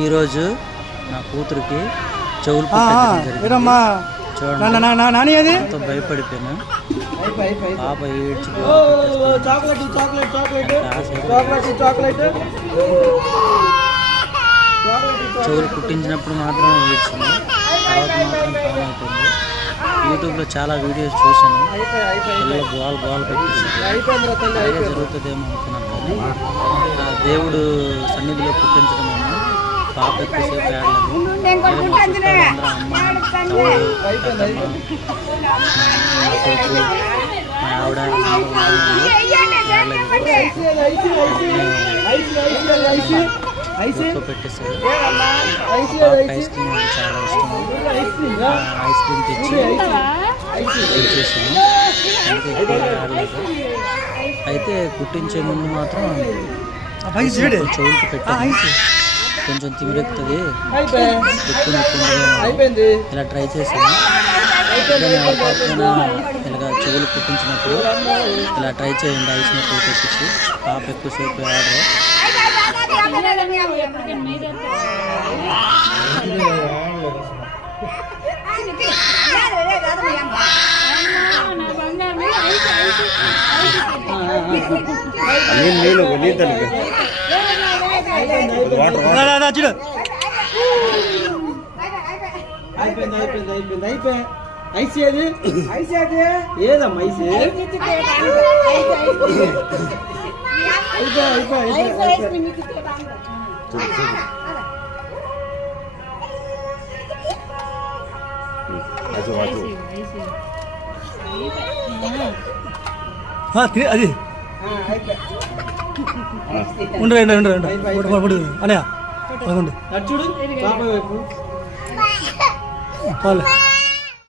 ఈరోజు నా కూతురికి చెవులు చూడండి, ఎంతో భయపడిపోయాను. పాప చెవులు కుట్టించినప్పుడు మాత్రం ఏడ్చింది, తర్వాత మాత్రం కామ్ అయిపోయింది. యూట్యూబ్లో చాలా వీడియోస్ చూశాను, పిల్లలు బాల్ పెట్టేసి జరుగుతుందేమో అనుకున్నాను. కానీ ఆ దేవుడు సన్నిధిలో పుట్టించడమేమో. పాప ఎక్కువసేపు ఆడలేదు. అందరూ అమ్మ, తమ్ముడు, మా ఆవిడ పెట్టేశారు. ఐస్ క్రీమ్ అంటే చాలా ఇష్టం. ఐస్ క్రీమ్ తెచ్చి చేసాను. అయితే ఎక్కువ ఆడలేదు. అయితే కుట్టించే ముందు మాత్రం చెవులకి పెట్టాను. కొంచెం తిమిరెక్కుతుంది, ఇలా ట్రై చేశాను. ఇలాగ చెవులు కుట్టించినప్పుడు ఇలా ట్రై చేయండి, ఐస్ మొక్కలు పెట్టించి. పాప ఎక్కువసేపు ఆడరు. ఐస్ ఏది ఏదమ్మా ఐస్ అది ఉండు అనే చూడు పాప వైపు